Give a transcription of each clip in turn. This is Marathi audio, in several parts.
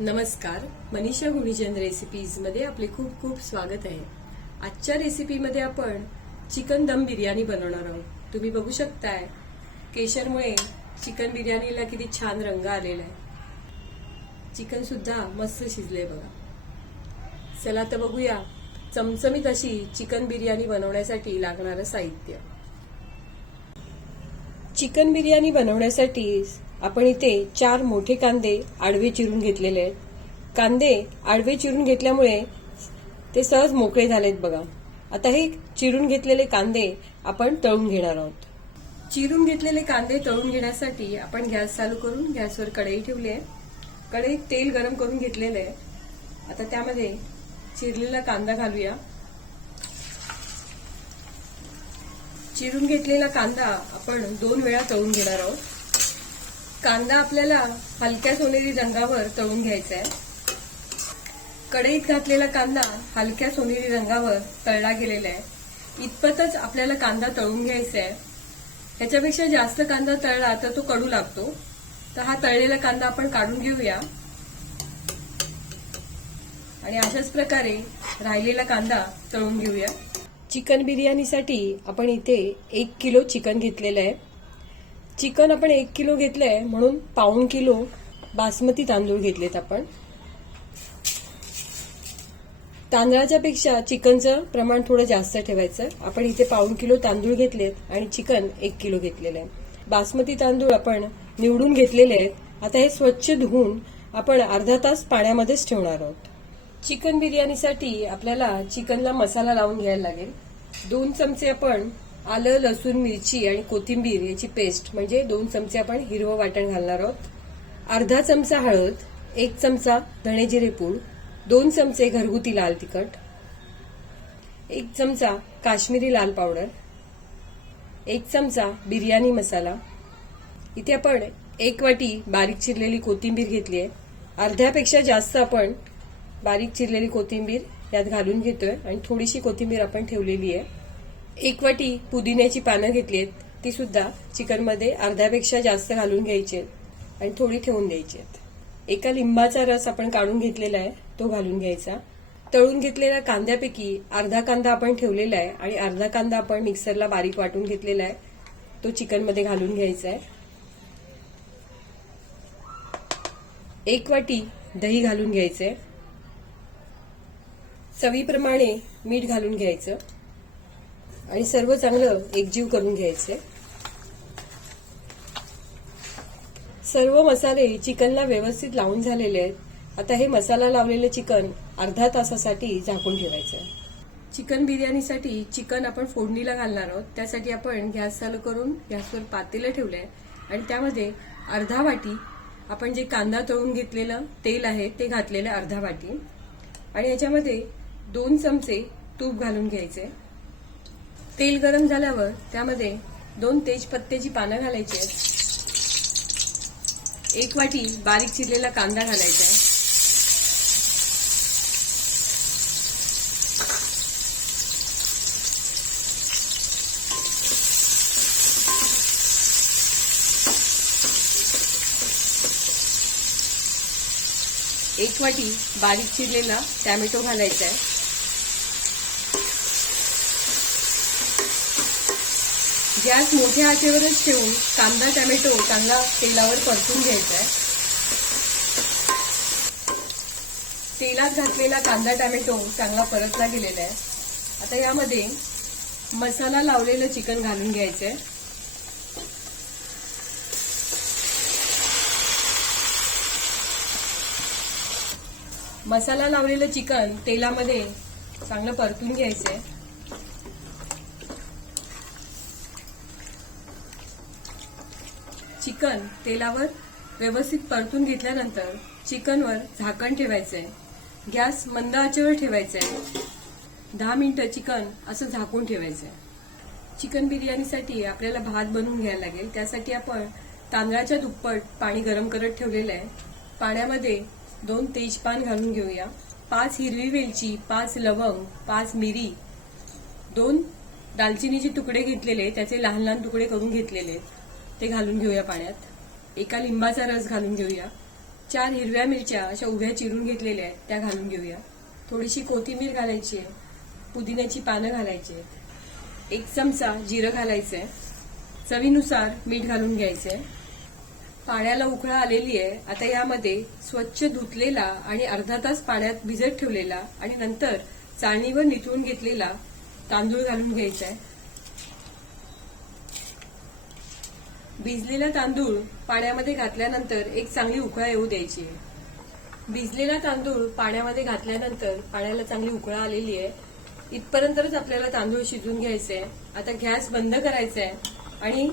नमस्कार मनीषा गुणिजन रेसिपीजमध्ये आपले खूप खूप स्वागत आहे. आजच्या रेसिपीमध्ये आपण चिकन दम बिर्याणी बनवणार आहोत. तुम्ही बघू शकताय केशरमुळे चिकन बिर्याणीला किती छान रंग आलेला आहे. चिकन सुद्धा मस्त शिजले बघा. चला तर बघूया चमचमीत अशी चिकन बिर्याणी बनवण्यासाठी लागणारं साहित्य. चिकन बिर्याणी बनवण्यासाठी आपण इथे चार मोठे कांदे आडवे चिरून घेतलेले आहेत. कांदे आडवे चिरून घेतल्यामुळे ते सहज मोकळे झालेत बघा. आता हे चिरून घेतलेले कांदे आपण तळून घेणार आहोत. चिरून घेतलेले कांदे तळून घेण्यासाठी आपण गॅस चालू करून गॅसवर कढई ठेवली आहे. कढईत तेल गरम करून घेतलेलं आहे. आता त्यामध्ये चिरलेला कांदा घालूया. चिरून घेतलेला कांदा आपण दोन वेळा तळून घेणार आहोत. कांदा आपल्याला हलक्या सोनेरी रंगावर तळून घ्यायचा आहे कढईत घातलेला कांदा हलक्या सोनेरी रंगावर तळला गेलेला आहे इतपतच आपल्याला कांदा तळून घ्यायचा आहे ह्याच्यापेक्षा जास्त कांदा तळला तर तो कडू लागतो. तर हा तळलेला कांदा आपण काढून घेऊया. आणि अशाच प्रकारे राहिलेला कांदा तळून घेऊया. चिकन बिर्याणीसाठी आपण इथे एक किलो चिकन घेतलेलं आहे. चिकन आपण एक किलो घेतलंय म्हणून पाऊण किलो बासमती तांदूळ घेतलेत आपण. तांदळाच्या पेक्षा चिकनचं प्रमाण थोडं जास्त ठेवायचं. आपण इथे पाऊण किलो तांदूळ घेतलेत आणि चिकन एक किलो घेतलेलं आहे. बासमती तांदूळ आपण निवडून घेतलेले आहेत. आता हे स्वच्छ धुवून आपण अर्धा तास पाण्यामध्येच ठेवणार आहोत. चिकन बिर्याणीसाठी आपल्याला चिकनला मसाला लावून घ्यायला लागेल. दोन चमचे आपण आलं लसूण मिरची आणि कोथिंबीर याची पेस्ट. म्हणजे दोन चमचे आपण हिरवं वाटण घालणार आहोत. अर्धा चमचा हळद एक चमचा धणे जिरे पूड दोन चमचे घरगुती लाल तिखट एक चमचा काश्मीरी लाल पावडर एक चमचा बिर्याणी मसाला. इथे आपण एक वाटी बारीक चिरलेली कोथिंबीर घेतली आहे. अर्ध्यापेक्षा जास्त आपण बारीक चिरलेली कोथिंबीर यात घालून घेतोय आणि थोडीशी कोथिंबीर आपण ठेवलेली आहे. एक वाटी पुदिन्याची पानं घेतली आहेत. ती सुद्धा चिकनमध्ये अर्ध्यापेक्षा जास्त घालून घ्यायची आहेत आणि थोडी ठेवून द्यायची आहेत. एका लिंबाचा रस आपण काढून घेतलेला आहे तो घालून घ्यायचा. तळून घेतलेल्या कांद्यापैकी अर्धा कांदा आपण ठेवलेला आहे आणि अर्धा कांदा आपण मिक्सरला बारीक वाटून घेतलेला आहे. तो चिकनमध्ये घालून घ्यायचा आहे. एक वाटी दही घालून घ्यायचंय चवीप्रमाणे मीठ घालून घ्यायचं. आणि सर्व चांगलं एकजीव करून घ्यायचे. सर्व मसाले चिकनला व्यवस्थित लावून झालेले आहेत. आता हे मसाला लावलेलं चिकन अर्धा तासासाठी झाकून ठेवायचं. आहे चिकन बिर्याणीसाठी चिकन आपण फोडणीला घालणार आहोत. त्यासाठी आपण गॅस चालू करून गॅसवर पातेलं ठेवलंय. आणि त्यामध्ये अर्धा वाटी आपण जे कांदा तळून घेतलेलं तेल आहे ते घातलेलं अर्धा वाटी. आणि याच्यामध्ये दोन चमचे तूप घालून घ्यायचे. तेल गरम झाल्यावर त्यामध्ये दोन तेजपत्त्याची पानं घालायची आहेत. एक वाटी बारीक चिरलेला कांदा घालायचा आहे. एक वाटी बारीक चिरलेला टॅमॅटो घालायचा आहे. गॅस मोठ्या आचेवरच ठेवून कांदा टॅमॅटो चांगला तेलावर परतून घ्यायचा आहे तेलात घातलेला कांदा टॅमॅटो चांगला परतला गेलेला आहे आता यामध्ये मसाला लावलेलं चिकन घालून घ्यायचं आहे मसाला लावलेलं चिकन तेलामध्ये चांगलं परतून घ्यायचं आहे चिकन तेलावर व्यवस्थित परतून घेतल्यानंतर चिकनवर झाकण ठेवायचंय. गॅस मंद आचेवर ठेवायचंय. दहा मिनिटं चिकन असं झाकून ठेवायचंय. चिकन बिर्याणीसाठी आपल्याला भात बनवून घ्यायला लागेल. त्यासाठी आपण तांदळाच्या दुप्पट पाणी गरम करत ठेवलेलं आहे. पाण्यामध्ये दोन तेजपान घालून घेऊया. पाच हिरवी वेलची पाच लवंग पाच मिरी दोन दालचिनीचे तुकडे घेतलेले त्याचे लहान लहान तुकडे करून घेतलेले ते घालून घेऊया पाण्यात. एका लिंबाचा रस घालून घेऊया. चार हिरव्या मिरच्या अशा उभ्या चिरून घेतलेल्या आहेत त्या घालून घेऊया. थोडीशी कोथिंबीर घालायची आहे. पुदिन्याची पानं घालायची आहेत. एक चमचा जिरं घालायचं आहे चवीनुसार मीठ घालून घ्यायचं आहे पाण्याला उकळा आलेली आहे. आता यामध्ये स्वच्छ धुतलेला आणि अर्धा तास पाण्यात भिजत ठेवलेला आणि नंतर चाळणीवर निथळून घेतलेला तांदूळ घालून घ्यायचा आहे. भिजलेला तांदूळ पाण्यामध्ये घातल्यानंतर एक चांगली उकळा येऊ द्यायची. आहे भिजलेला तांदूळ पाण्यामध्ये घातल्यानंतर पाण्याला चांगली उकळा आलेली आहे. इथपर्यंतच आपल्याला तांदूळ शिजून घ्यायचे आता गॅस बंद करायचा आहे आणि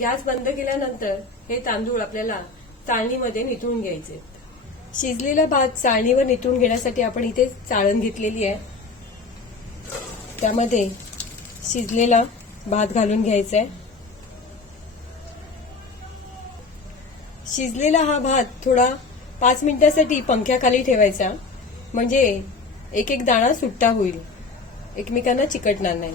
गॅस बंद केल्यानंतर हे तांदूळ आपल्याला चाळणीमध्ये निथळून घ्यायचे शिजलेला भात चाळणीवर निथळून घेण्यासाठी आपण इथे चाळण घेतलेली आहे. त्यामध्ये शिजलेला भात घालून घ्यायचा आहे. शिजलेला हा भात थोडा पाच मिनिटासाठी पंख्याखाली ठेवायचा. म्हणजे एक एक दाणा सुट्टा होईल. एकमेकांना चिकटणार नाही.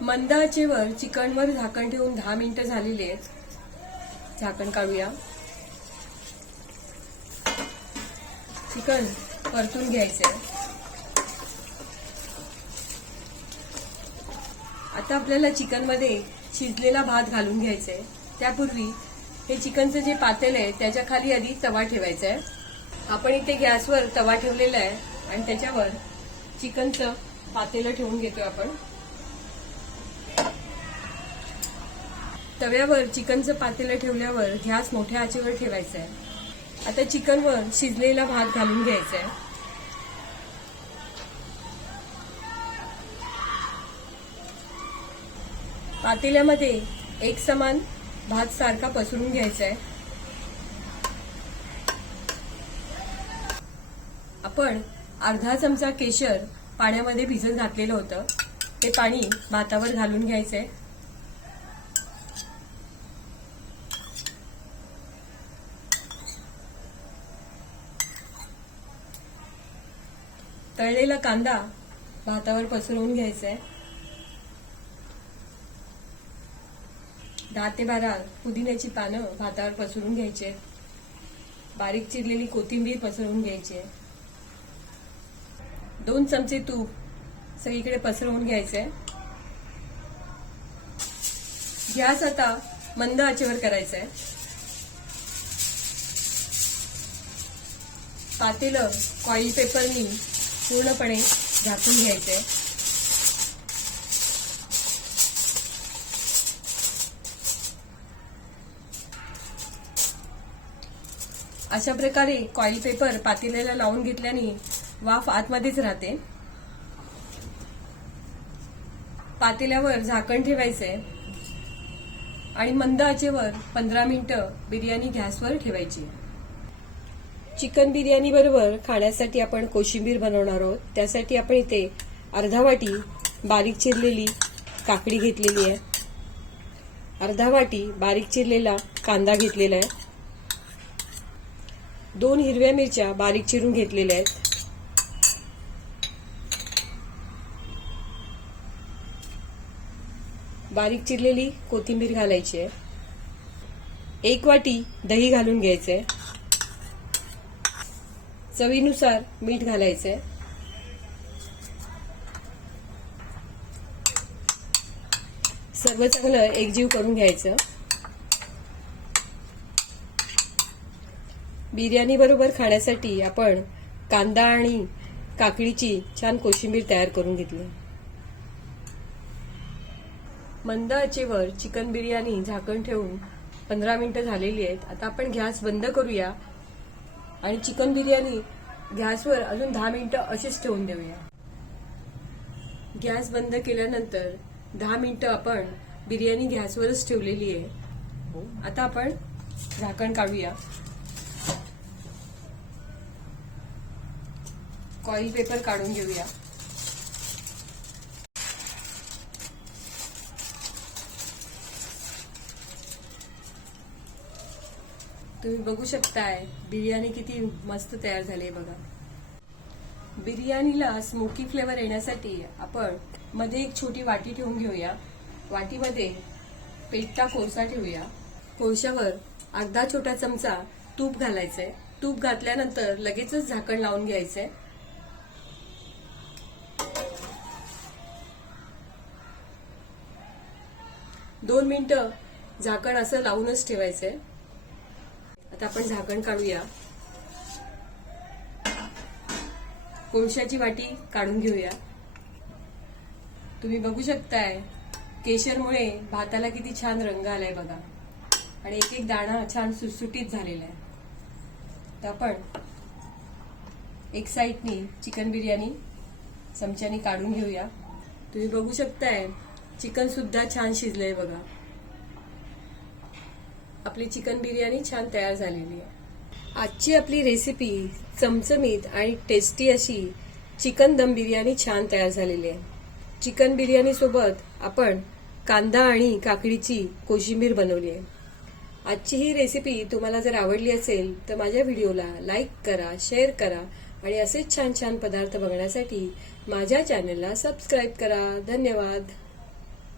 मंद आचेवर चिकनवर झाकण ठेवून दहा मिनिटं झालेली आहेत. झाकण काढूया. चिकन परतून घ्यायचं आता आपल्याला चिकनमध्ये शिजलेला भात घालून घ्यायचा आहे त्यापूर्वी हे चिकनचं जे पातेल आहे त्याच्याखाली आधी तवा ठेवायचा आहे. आपण इथे गॅसवर तवा ठेवलेला आहे आणि त्याच्यावर चिकनचं पातेलं ठेवून घेतोय आपण. तव्यावर चिकनचं पातेलं ठेवल्यावर गॅस मोठ्या आचेवर ठेवायचा आहे. आता चिकनवर शिजलेला भात घालून घ्यायचा आहे. पातेल्यामध्ये एक समान भात सारखा पसरून घ्यायचा आहे आपण अर्धा चमचा केशर पाण्यामध्ये भिजत घातलेलं होतं. ते पाणी भातावर घालून घ्यायचंय. तळलेला कांदा भातावर पसरवून घ्यायचा आहे दहा ते बारा पुदिन्याची पानं भातावर पसरून घ्यायचे. बारीक चिरलेली कोथिंबीर पसरवून घ्यायची. दोन चमचे तूप सगळीकडे पसरवून घ्यायचे. गॅस आता मंद आचेवर करायचंय. पातेलं कॉईल पेपरनी पूर्णपणे झाकून घ्यायचंय अशा प्रकारे कॉईल पेपर पातेल्याला लावून घेतल्याने वाफ आतमध्येच राहते. पातेल्यावर झाकण ठेवायचंय. आणि मंद आचेवर पंधरा मिनिटं बिर्याणी गॅसवर ठेवायची. चिकन बिर्याणी बरोबर खाण्यासाठी आपण कोशिंबीर बनवणार आहोत. त्यासाठी आपण इथे अर्धा वाटी बारीक चिरलेली काकडी घेतलेली आहे. अर्धा वाटी बारीक चिरलेला कांदा घेतलेला आहे. दोन हिरव्या मिरच्या बारीक चिरून घेतलेल्या आहेत. बारीक चिरलेली कोथिंबीर घालायची आहे. एक वाटी दही घालून घ्यायचंय चवीनुसार मीठ घालायचंय सर्व चांगलं एकजीव करून घ्यायचं. बिर्याणी बरोबर खाण्यासाठी आपण कांदा आणि काकडीची छान कोशिंबीर तयार करून घेतली. मंद आचेवर चिकन बिर्याणी झाकण ठेवून पंधरा मिनिटं झालेली आहेत. आता आपण गॅस बंद करूया आणि चिकन बिर्याणी गॅसवर अजून दहा मिनिटं अशीच ठेवून देऊया. गॅस बंद केल्यानंतर दहा मिनिटं आपण बिर्याणी गॅसवरच ठेवलेली आहे. आता आपण झाकण काढूया. कॉईल पेपर काढून घेऊया. तुम्ही बघू शकताय बिर्याणी किती मस्त तयार झाली आहे बघा. बिर्याणीला स्मोकी फ्लेवर येण्यासाठी आपण मध्ये एक छोटी वाटी ठेवून घेऊया. वाटीमध्ये पेटता कोळसा ठेवूया. कोळशावर अर्धा छोटा चमचा तूप घालायचंय. तूप घातल्यानंतर लगेचच झाकण लावून घ्यायचंय. दोन मिनिटं झाकण असं लावूनच ठेवायचंय. आता आपण झाकण काढूया. कोळशाची वाटी काढून घेऊया. तुम्ही बघू शकताय केशरमुळे भाताला किती छान रंग आलाय बघा. आणि एक एक दाणा छान सुटसुटीत झालेला आहे. तर आपण एक साईडनी चिकन बिर्याणी चमच्यानी काढून घेऊया. तुम्ही बघू शकताय चिकन सुद्धा छान शिजलंय बघा. आपली चिकन बिर्याणी छान तयार झालेली आहे. आजची आपली रेसिपी चमचमीत आणि टेस्टी अशी चिकन दम बिर्याणी छान तयार झालेली आहे. चिकन बिर्याणी सोबत आपण कांदा आणि काकडीची कोशिंबीर बनवली आहे. आजची ही रेसिपी तुम्हाला जर आवडली असेल तर माझ्या व्हिडिओला लाईक करा शेअर करा आणि असेच छान छान पदार्थ बघण्यासाठी माझ्या चॅनलला सबस्क्राईब करा. धन्यवाद.